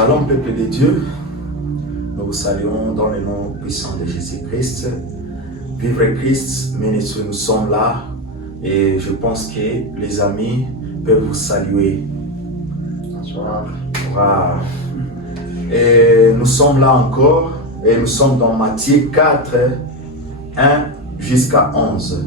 Shalom, peuple de Dieu. Nous vous saluons dans le nom puissant de Jésus-Christ. Vivre Christ, ministre, nous sommes là et je pense que les amis peuvent vous saluer. Bonsoir. Et nous sommes là encore et nous sommes dans Matthieu 4, 1 jusqu'à 11.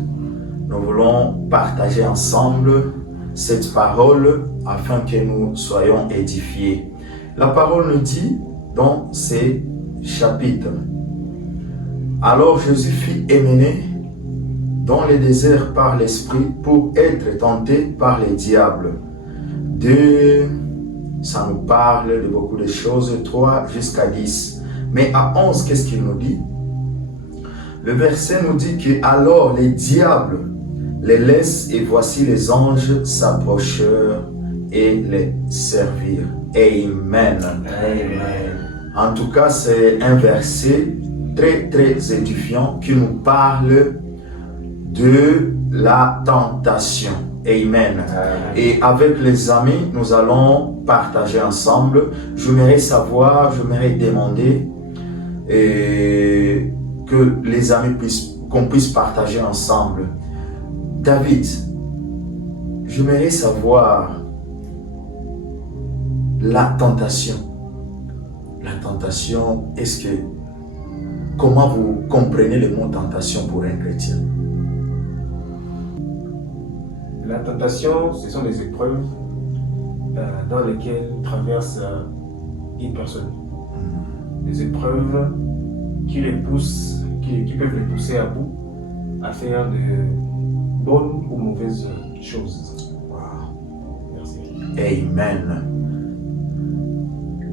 Nous voulons partager ensemble cette parole afin que nous soyons édifiés. La parole nous dit dans ces chapitres: alors Jésus fut emmené dans le désert par l'Esprit pour être tenté par les diables. Ça nous parle de beaucoup de choses, 3 jusqu'à 10. Mais à 11, qu'est-ce qu'il nous dit? Le verset nous dit que alors les diables les laissent et voici les anges s'approchèrent et les servirent. Amen. Amen. En tout cas, c'est un verset très édifiant qui nous parle de la tentation. Amen. Et avec les amis, nous allons partager ensemble. J'aimerais demander que les amis qu'on puisse partager ensemble. David, j'aimerais savoir la tentation. La tentation, comment vous comprenez le mot tentation pour un chrétien? La tentation, ce sont des épreuves dans lesquelles traverse une personne. Des épreuves qui peuvent les pousser à bout à faire de bonnes ou mauvaises choses. Wow. Merci. Amen.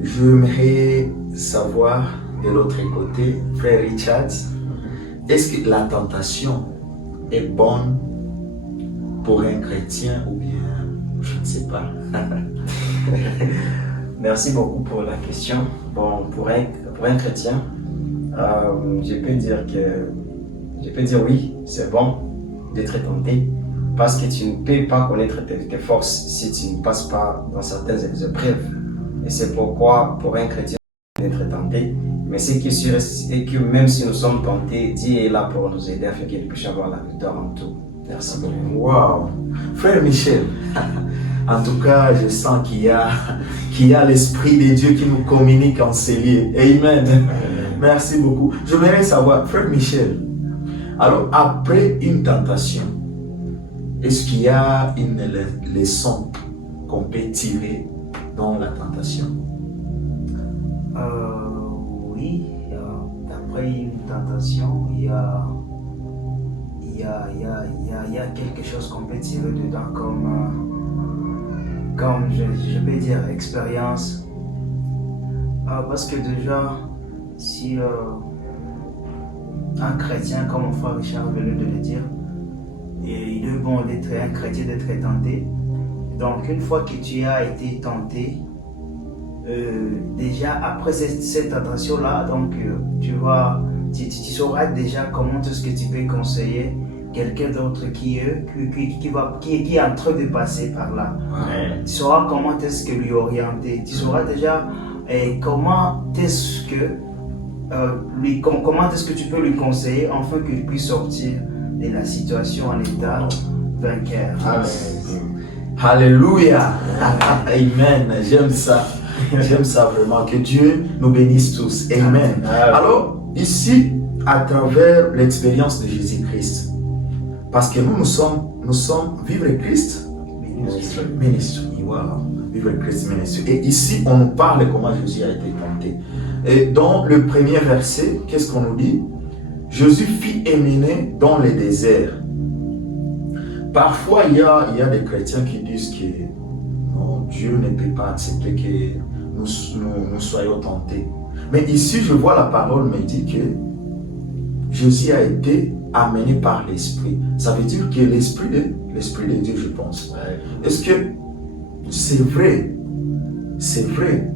J'aimerais savoir de l'autre côté, frère Richard, est-ce que la tentation est bonne pour un chrétien ou bien je ne sais pas? Merci beaucoup pour la question. Bon, pour un chrétien, je peux dire oui, c'est bon d'être tenté parce que tu ne peux pas connaître tes forces si tu ne passes pas dans certaines épreuves. Et c'est pourquoi pour un chrétien d'être tenté. Mais ce qui est sûr est que même si nous sommes tentés, Dieu est là pour nous aider afin qu'il puisse avoir la victoire en tout. Merci beaucoup. Wow. Frère Michel, en tout cas, je sens qu'il y a l'Esprit de Dieu qui nous communique en ces lieux. Amen. Merci beaucoup. Je voudrais savoir, frère Michel, alors après une tentation, est-ce qu'il y a une leçon qu'on peut tirer dans la tentation? Oui, après une tentation, il y a quelque chose qu'on peut tirer dedans comme je peux dire expérience. Parce que déjà, si un chrétien, comme mon frère Richard venait de le dire, il est bon d'être un chrétien, d'être tenté. Donc une fois que tu as été tenté, déjà après cette tentation-là, donc tu sauras déjà comment est-ce que tu peux conseiller quelqu'un d'autre qui est en train de passer par là. Ouais. Tu sauras comment est-ce que lui orienter. Tu sauras déjà comment est-ce que tu peux lui conseiller afin qu'il puisse sortir de la situation en état vainqueur. Alléluia. Amen. J'aime ça. J'aime ça vraiment. Que Dieu nous bénisse tous. Amen. Alors, ici, à travers l'expérience de Jésus-Christ, parce que nous sommes Vivre Christ ministre. Wow. Vivre Christ ministre. Et ici, on nous parle comment Jésus a été tenté. Et dans le premier verset, qu'est-ce qu'on nous dit? Jésus fut emmené dans le désert. Parfois, il y a des chrétiens qui disent que non, Dieu ne peut pas accepter que nous soyons tentés. Mais ici, je vois la parole me dit que Jésus a été amené par l'Esprit. Ça veut dire que l'Esprit de Dieu, je pense. Est-ce que c'est vrai? C'est vrai.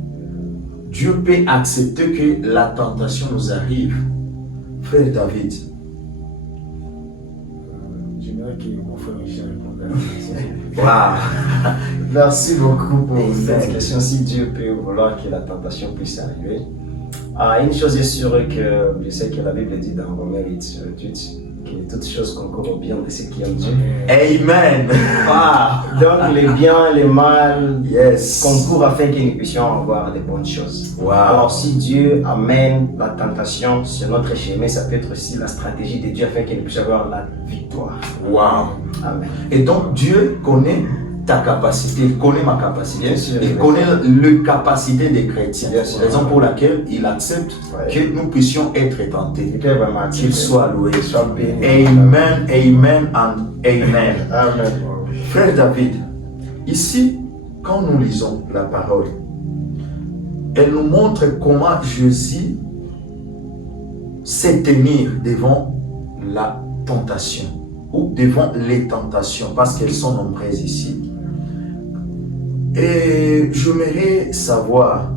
Dieu peut accepter que la tentation nous arrive. Frère David. J'aimerais que mon frère Richard réponde à la question. Wow. Merci beaucoup pour Cette question, si Dieu peut vouloir que la tentation puisse arriver. Une chose est sûre que je sais que la Bible dit dans Romains 8, que toutes choses concourent au bien de ceux qui aiment Dieu. Amen. Donc les biens, les mal Yes. concourent afin que nous puissions avoir de bonnes choses. Wow. Alors si Dieu amène la tentation sur notre chemin, ça peut être aussi la stratégie de Dieu afin que nous puissions avoir la victoire. Wow. Amen. Et donc Dieu connaît ta capacité, il connaît ma capacité, Bien sûr, il bien connaît la capacité des chrétiens. Bien sûr. Raison pour laquelle il accepte Ouais. que nous puissions être tentés. Il peut vraiment Qu'il soit loué. Qu'il soit béni. Amen, amen and amen. Amen. Frère David, ici, quand nous lisons la parole, elle nous montre comment Jésus sait tenir devant la tentation ou devant les tentations, parce qu'elles sont nombreuses ici. Et j'aimerais savoir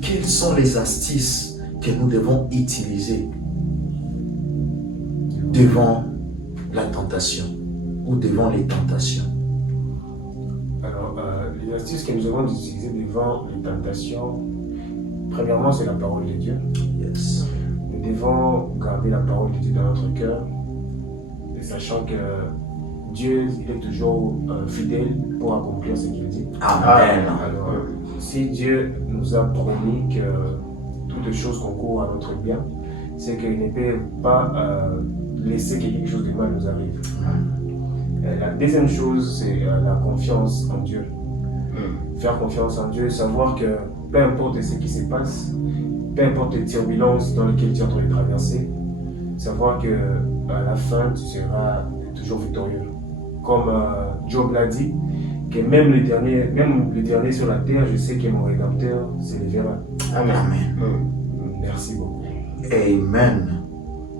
quelles sont les astuces que nous devons utiliser devant la tentation ou devant les tentations. Alors, les astuces que nous avons d'utiliser devant les tentations, premièrement, c'est la parole de Dieu. Yes. Nous devons garder la parole de Dieu dans notre cœur, et sachant que Dieu, il est toujours fidèle pour accomplir ce qu'il dit. Amen. Alors, si Dieu nous a promis que toutes choses concourent à notre bien, c'est qu'il ne peut pas laisser que quelque chose de mal nous arrive. La deuxième chose, c'est la confiance en Dieu. Faire confiance en Dieu, savoir que peu importe ce qui se passe, peu importe les turbulences dans lesquelles tu es en train de traverser, savoir que à la fin, tu seras toujours victorieux. Comme Job l'a dit, que même le dernier sur la terre, je sais que mon Rédempteur s'élèvera. Amen. Amen. Merci beaucoup. Amen.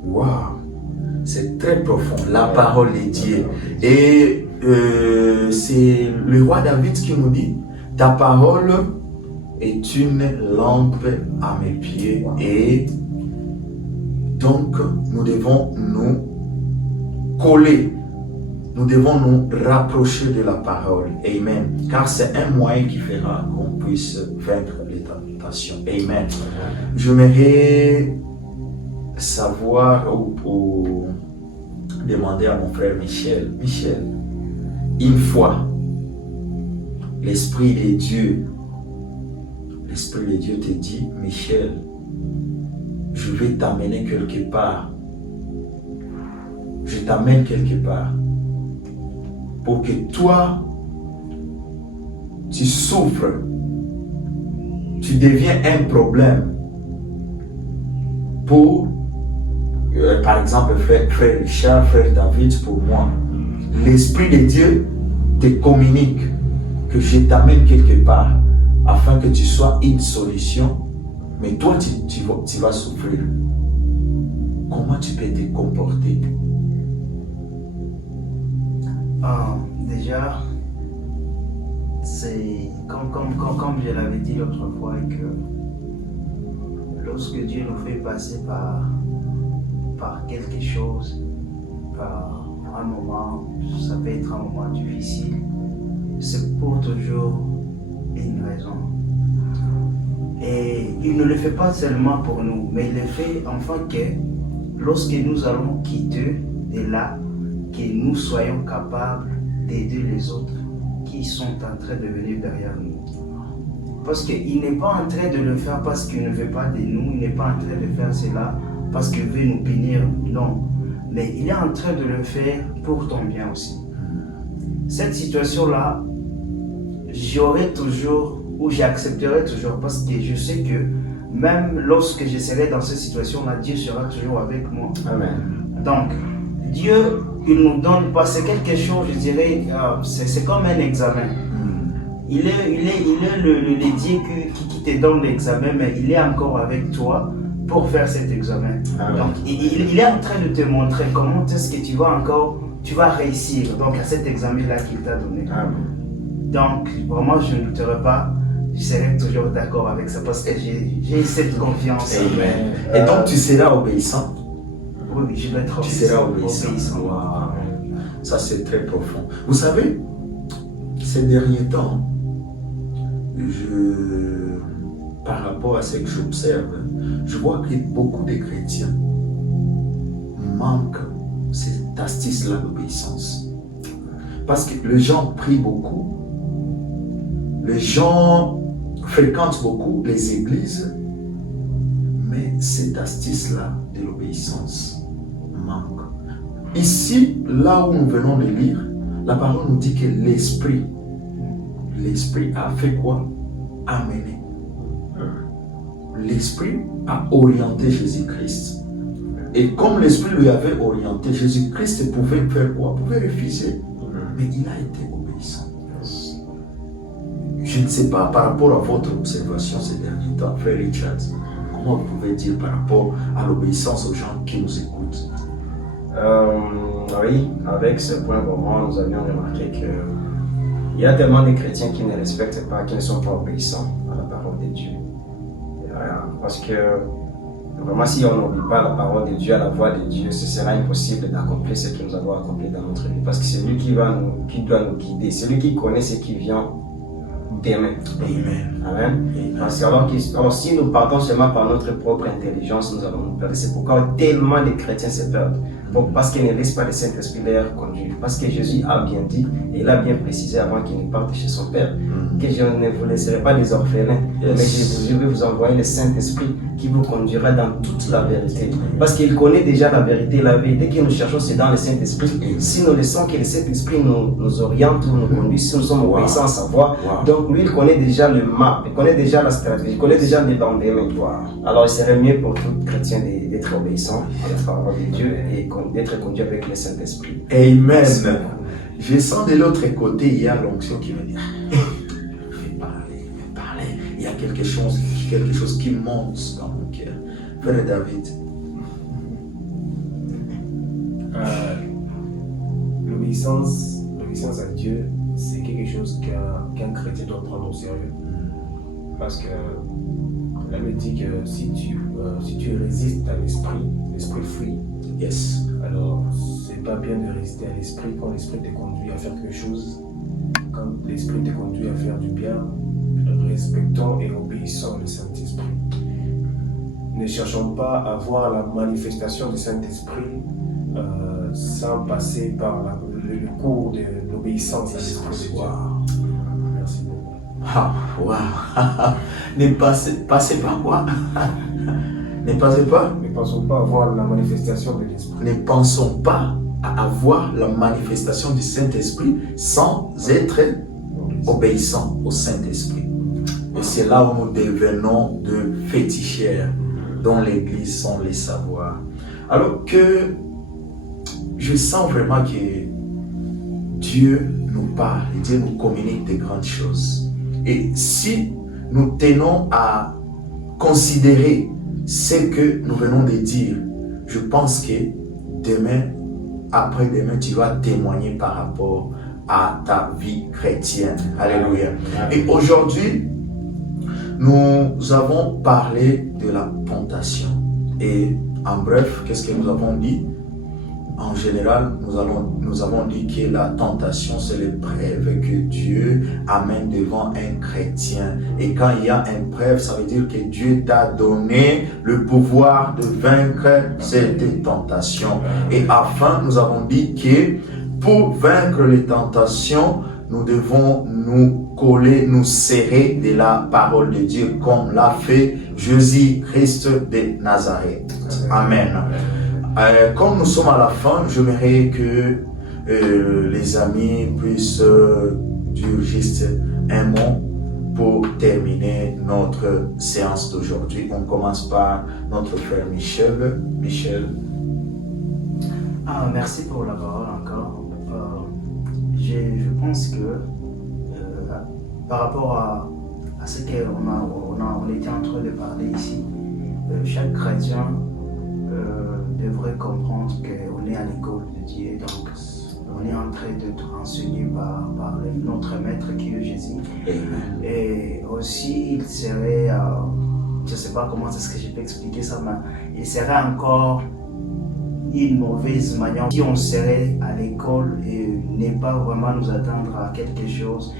Wow. C'est très profond, la parole de Dieu. Et c'est le roi David qui nous dit, ta parole est une lampe à mes pieds. Et donc, nous devons nous coller, nous devons nous rapprocher de la parole. Amen. Car c'est un moyen qui fera qu'on puisse vaincre les tentations. Amen. J'aimerais savoir ou demander à mon frère Michel, une fois, l'Esprit de Dieu te dit, Michel, je vais t'amener quelque part. Je t'amène quelque part pour que toi, tu souffres, tu deviens un problème pour, par exemple, frère Richard, frère David, pour moi. L'Esprit de Dieu te communique que je t'amène quelque part afin que tu sois une solution, mais toi, tu vas souffrir. Comment tu peux te comporter? Déjà, c'est comme je l'avais dit l'autre fois, que lorsque Dieu nous fait passer par quelque chose, par un moment, ça peut être un moment difficile, c'est pour toujours une raison. Et il ne le fait pas seulement pour nous, mais il le fait afin que lorsque nous allons quitter de là, que nous soyons capables d'aider les autres qui sont en train de venir derrière nous. Parce qu'il n'est pas en train de le faire parce qu'il ne veut pas de nous, il n'est pas en train de faire cela parce qu'il veut nous punir, non. Mais il est en train de le faire pour ton bien aussi. Cette situation-là, j'aurai toujours, ou j'accepterai toujours, parce que je sais que même lorsque je serai dans cette situation-là, Dieu sera toujours avec moi. Amen. Donc, Dieu, il nous donne pas, c'est quelque chose, je dirais, c'est comme un examen. Il est le Dieu qui te donne l'examen, mais il est encore avec toi pour faire cet examen. Amen. Donc, il est en train de te montrer comment est-ce que tu vas réussir donc, à cet examen-là qu'il t'a donné. Amen. Donc, vraiment, je ne douterai pas, je serai toujours d'accord avec ça parce que j'ai cette confiance. Amen. Et donc, tu seras obéissant. Oui, je vais être Tu seras obéissant. Wow. Ça, c'est très profond. Vous savez, ces derniers temps, par rapport à ce que j'observe, je vois que beaucoup de chrétiens manquent cette astuce-là d'obéissance. Parce que les gens prient beaucoup, les gens fréquentent beaucoup les églises, mais cette astuce-là de l'obéissance manque. Ici, là où nous venons de lire, la parole nous dit que l'Esprit a fait quoi? Amené. L'Esprit a orienté Jésus-Christ. Et comme l'Esprit lui avait orienté, Jésus-Christ pouvait faire quoi? Pouvait refuser. Mais il a été obéissant. Je ne sais pas, par rapport à votre observation ces derniers temps, frère Richard, comment vous pouvez dire par rapport à l'obéissance aux gens qui nous écoutent? Oui, avec ce point vraiment, nous avions remarqué qu'il y a tellement de chrétiens qui ne respectent pas, qui ne sont pas obéissants à la parole de Dieu. Parce que vraiment, si on n'oublie pas la parole de Dieu, à la voix de Dieu, ce sera impossible d'accomplir ce que nous avons accompli dans notre vie. Parce que c'est lui qui doit nous guider, c'est lui qui connaît ce qui vient demain. Amen. Amen. Parce que alors, si nous partons seulement par notre propre intelligence, nous allons nous perdre. C'est pourquoi tellement de chrétiens se perdent. Parce qu'ils ne laissent pas le Saint-Esprit leur conduire. Parce que Jésus a bien dit, et il a bien précisé avant qu'il ne parte chez son Père, que je ne vous laisserai pas des orphelins, mais je vais vous envoyer le Saint-Esprit qui vous conduira dans toute la vérité. Parce qu'il connaît déjà la vérité. La vérité que nous cherchons, c'est dans le Saint-Esprit. Si nous laissons que le Saint-Esprit nous oriente ou nous conduise, si nous sommes obéissants à sa voix, donc lui, il connaît déjà le map, il connaît déjà la stratégie, il connaît déjà les lendemains. Alors, il serait mieux pour tout chrétien d'être obéissant à la parole de Dieu et d'être conduit avec le Saint-Esprit. Amen. Je sens de l'autre côté, il y a l'onction qui me dit fais parler. Il y a quelque chose qui monte dans mon cœur. Frère David. L'obéissance à Dieu, c'est quelque chose qu'un chrétien doit prendre au sérieux. Parce que la Bible dit que si tu résistes à l'esprit fuit. Yes. Alors, c'est pas bien de résister à l'esprit quand l'esprit te conduit à faire quelque chose. Quand l'esprit te conduit à faire du bien, respectons et obéissons le Saint-Esprit. Ne cherchons pas à voir la manifestation du Saint-Esprit sans passer par le cours de l'obéissance à l'Esprit de Dieu. Merci beaucoup. Ah, wow. Ne passez par quoi? Ne passez pas? Ne pensons pas avoir la manifestation de l'Esprit. Ne pensons pas à avoir la manifestation du Saint-Esprit sans être obéissants au Saint-Esprit. Et c'est là où nous devenons de féticheurs dont l'Église sans les savoir. Alors que je sens vraiment que Dieu nous parle, Dieu nous communique de grandes choses. Et si nous tenons à considérer ce que nous venons de dire, je pense que demain, après-demain, tu vas témoigner par rapport à ta vie chrétienne. Alléluia. Et aujourd'hui, nous avons parlé de la tentation. Et en bref, qu'est-ce que nous avons dit? En général, nous avons dit que la tentation, c'est l'épreuve que Dieu amène devant un chrétien. Et quand il y a une épreuve, ça veut dire que Dieu t'a donné le pouvoir de vaincre cette tentation. Et enfin, nous avons dit que pour vaincre les tentations, nous devons nous coller, nous serrer de la parole de Dieu, comme l'a fait Jésus-Christ de Nazareth. Amen. Comme nous sommes à la fin, j'aimerais que les amis puissent dire juste un mot pour terminer notre séance d'aujourd'hui. On commence par notre frère Michel. Michel. Merci pour la parole encore. Je pense que par rapport à ce qu'on était en train de parler ici, chaque chrétien devrait comprendre qu'on est à l'école de Dieu, donc on est en train d'être enseigné par notre maître qui est Jésus. Amen. Et aussi, il serait, je ne sais pas comment est-ce que je peux expliquer ça, mais il serait encore une mauvaise manière. Si on serait à l'école et n'est pas vraiment nous attendre à quelque chose,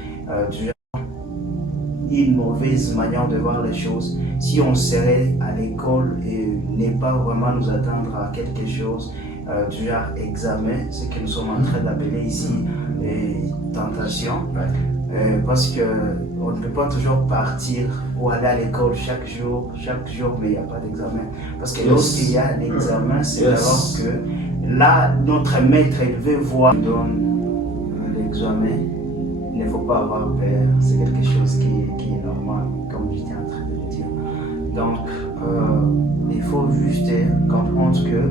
une mauvaise manière de voir les choses. Si on serait à l'école et n'est pas vraiment nous attendre à quelque chose, du genre examen, ce que nous sommes en train d'appeler ici tentation, parce que on ne peut pas toujours partir ou aller à l'école chaque jour, mais il n'y a pas d'examen. Parce que lorsqu'il y a l'examen, c'est alors que là, notre maître, il veut voir, donne l'examen. Il ne faut pas avoir peur, c'est quelque chose qui est normal, comme j'étais en train de le dire. Donc, il faut juste comprendre que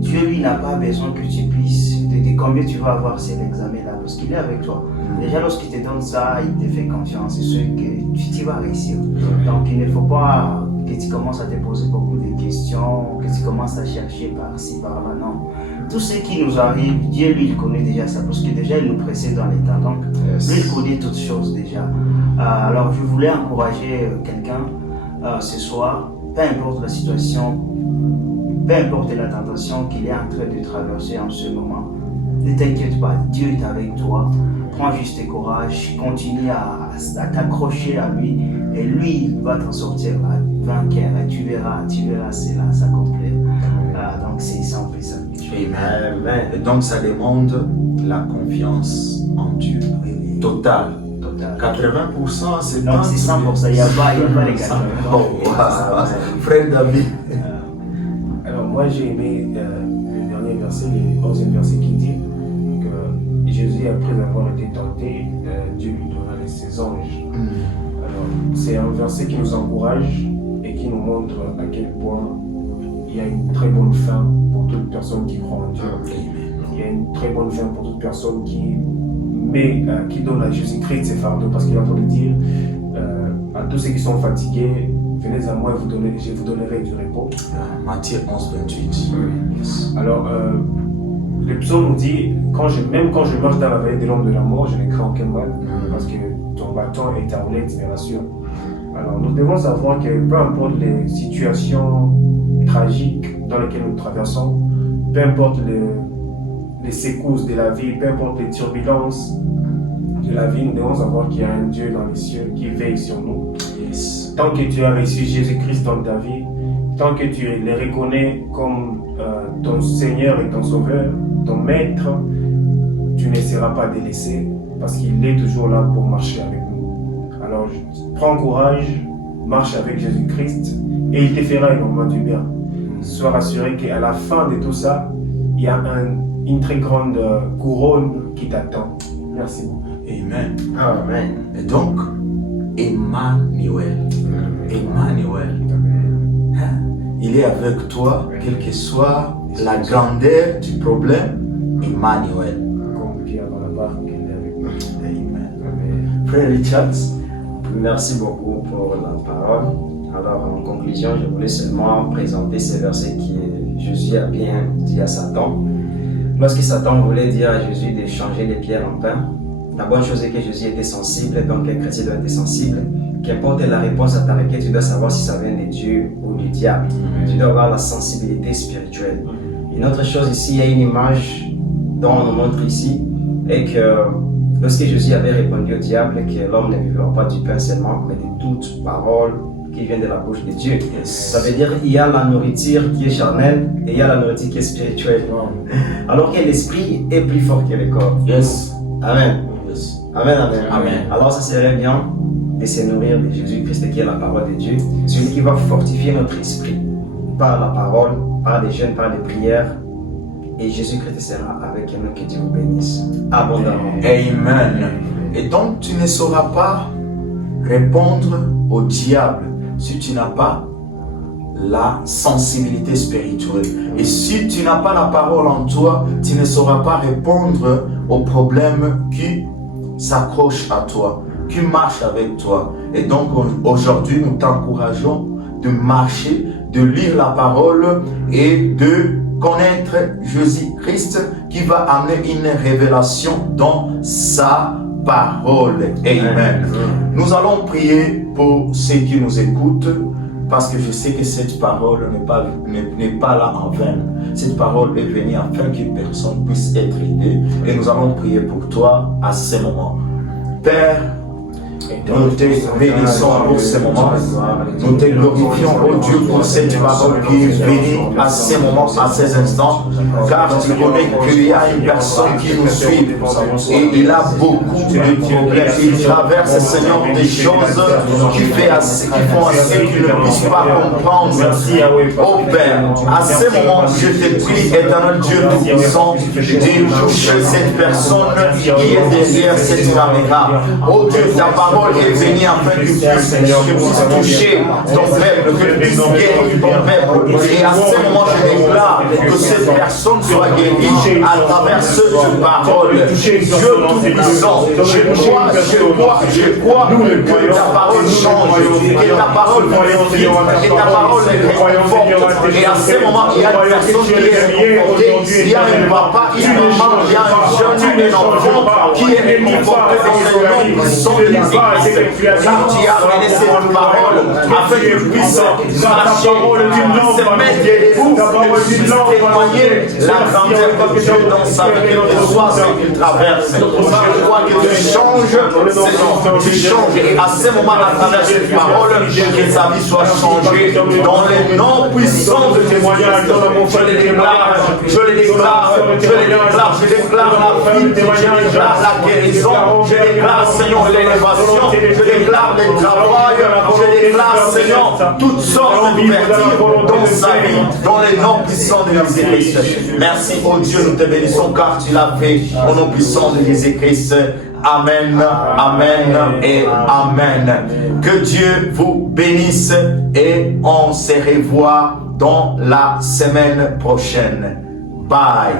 Dieu, lui, n'a pas besoin que tu puisses te dire combien tu vas avoir cet examen-là, parce qu'il est avec toi. Déjà, lorsqu'il te donne ça, il te fait confiance, c'est sûr que tu vas réussir. Donc, il ne faut pas que tu commences à te poser beaucoup de questions, que tu commences à chercher par-ci, par-là, non. Tout ce qui nous arrive, Dieu, lui, il connaît déjà ça, parce que déjà, il nous précède dans les temps. Donc, lui, il connaît toutes choses déjà. Alors, je voulais encourager quelqu'un ce soir, peu importe la situation, peu importe la tentation qu'il est en train de traverser en ce moment, ne t'inquiète pas, Dieu est avec toi. Prends juste courage, continue à t'accrocher à lui, et lui, il va t'en sortir vainqueur, et tu verras cela s'accomplir. Donc, c'est simple ça. Amen. Et donc, ça demande la confiance en Dieu. Totale. 80%, c'est donc c'est 100%, il n'y a pas les 80%. Oh, wow. Frère David. Alors moi j'ai aimé le dernier verset, le 11e verset qui dit que Jésus, après avoir été tenté, Dieu lui donna ses anges. Alors c'est un verset qui nous encourage et qui nous montre à quel point il y a une très bonne fin pour toute personne qui croit en Dieu. Il y a une très bonne fin pour toute personne qui donne à Jésus-Christ ses fardeaux, parce qu'il a entendu dire à tous ceux qui sont fatigués, venez à moi et je vous donnerai du repos. Matthieu 11, 28. Yes. Alors, le psaume nous dit, même quand je marche dans la vallée de l'ombre de la mort, je ne crains aucun mal, parce que ton bâton et ta roulette me rassurent. Alors, nous devons savoir que peu importe les situations tragiques dans lesquelles nous traversons, peu importe les secousses de la vie, peu importe les turbulences de la vie, nous devons savoir qu'il y a un Dieu dans les cieux qui veille sur nous. Yes. Tant que tu as reçu Jésus-Christ dans ta vie, tant que tu le reconnais comme ton Seigneur et ton Sauveur, ton Maître, tu ne seras pas délaissé, parce qu'il est toujours là pour marcher avec nous. Alors, prends courage, marche avec Jésus-Christ, et il te fera énormément du bien. Sois rassuré qu'à la fin de tout ça, il y a une très grande couronne qui t'attend. Merci beaucoup. Amen. Amen. Et donc, Emmanuel. Emmanuel. Hein? Il est avec toi, quelle que soit la grandeur du problème. Emmanuel. Comme Pierre dans la barque, il est avec nous. Amen. Amen. Frère Richard. Merci beaucoup pour la parole. Alors, en conclusion, je voulais seulement présenter ces versets que Jésus a bien dit à Satan. Lorsque Satan voulait dire à Jésus de changer les pierres en pain, la bonne chose est que Jésus était sensible, donc un chrétien doit être sensible. Qu'importe la réponse à ta requête, tu dois savoir si ça vient de Dieu ou du diable. Tu dois avoir la sensibilité spirituelle. Une autre chose ici, il y a une image dont on nous montre ici, et que lorsque Jésus avait répondu au diable que l'homme ne vivra pas du pain seulement, mais de toute parole qui vient de la bouche de Dieu. Yes. Ça veut dire qu'il y a la nourriture qui est charnelle et il y a la nourriture qui est spirituelle. Alors que l'esprit est plus fort que le corps. Yes. Amen. Yes. Amen, amen. Amen. Alors ça serait bien de se nourrir de Jésus-Christ qui est la parole de Dieu, celui qui va fortifier notre esprit par la parole, par des jeûnes, par des prières. Et Jésus-Christ sera avec nous, que Dieu vous bénisse abondamment. Amen. Et donc, tu ne sauras pas répondre au diable si tu n'as pas la sensibilité spirituelle. Et si tu n'as pas la parole en toi, tu ne sauras pas répondre aux problèmes qui s'accrochent à toi, qui marchent avec toi. Et donc, aujourd'hui, nous t'encourageons de marcher, de lire la parole et de connaître Jésus-Christ qui va amener une révélation dans sa parole. Amen. Nous allons prier pour ceux qui nous écoutent, parce que je sais que cette parole n'est pas là en vain. Cette parole est venue afin qu'une personne puisse être aidée. Et nous allons prier pour toi à ce moment. Père, nous te bénissons pour ce moment. Nous te glorifions, oh Dieu, pour cette parole qui est venue à ces moments, à ces instants. Car tu connais qu'il y a une personne qui nous suit et il a beaucoup de problèmes. Il traverse, Seigneur, des choses qui font assez qu'il ne puisse pas comprendre. Oh Père, à ce moment, je te prie, éternel Dieu Tout-Puissant, de toucher cette personne qui est derrière cette caméra. Oh Dieu, ta parole est venue afin que tu puisses toucher ton peuple, que tu puisses guérir ton peuple. Et à ce moment, je déclare que cette personne soit guérie à travers cette parole. Dieu Tout-Puissant, je crois que ta parole change, que ta parole vérifie, que ta parole réconforte. Et à ce moment, il y a une personne qui est réconfortée, il y a un papa, une maman, il y a un jeune, un enfant qui est réconforté dans le nom puissant de Jésus-Christ. Car tu as amené cette parole afin que tu puisses marcher, se mettre debout, que tu puisses témoigner la grandeur de Dieu dans sa vie, quel que soit ce qu'il traverse. Je crois que tu changes, tu changes. Et à ce moment, à travers cette parole, que sa vie soit changée dans les noms puissants de Jésus-Christ. Je les déclare, je les déclare, je les déclare, je déclare la vie, je déclare la guérison, je déclare, Seigneur, l'élévation, je déclare le travail, je déclare, Seigneur, toutes sortes d'ouvertures dans sa vie, dans les noms puissants de Jésus-Christ. Merci, oh Dieu, nous te bénissons car tu l'as fait au nom puissant de Jésus-Christ. Amen, amen et amen. Que Dieu vous bénisse et on se revoit dans la semaine prochaine. Bye.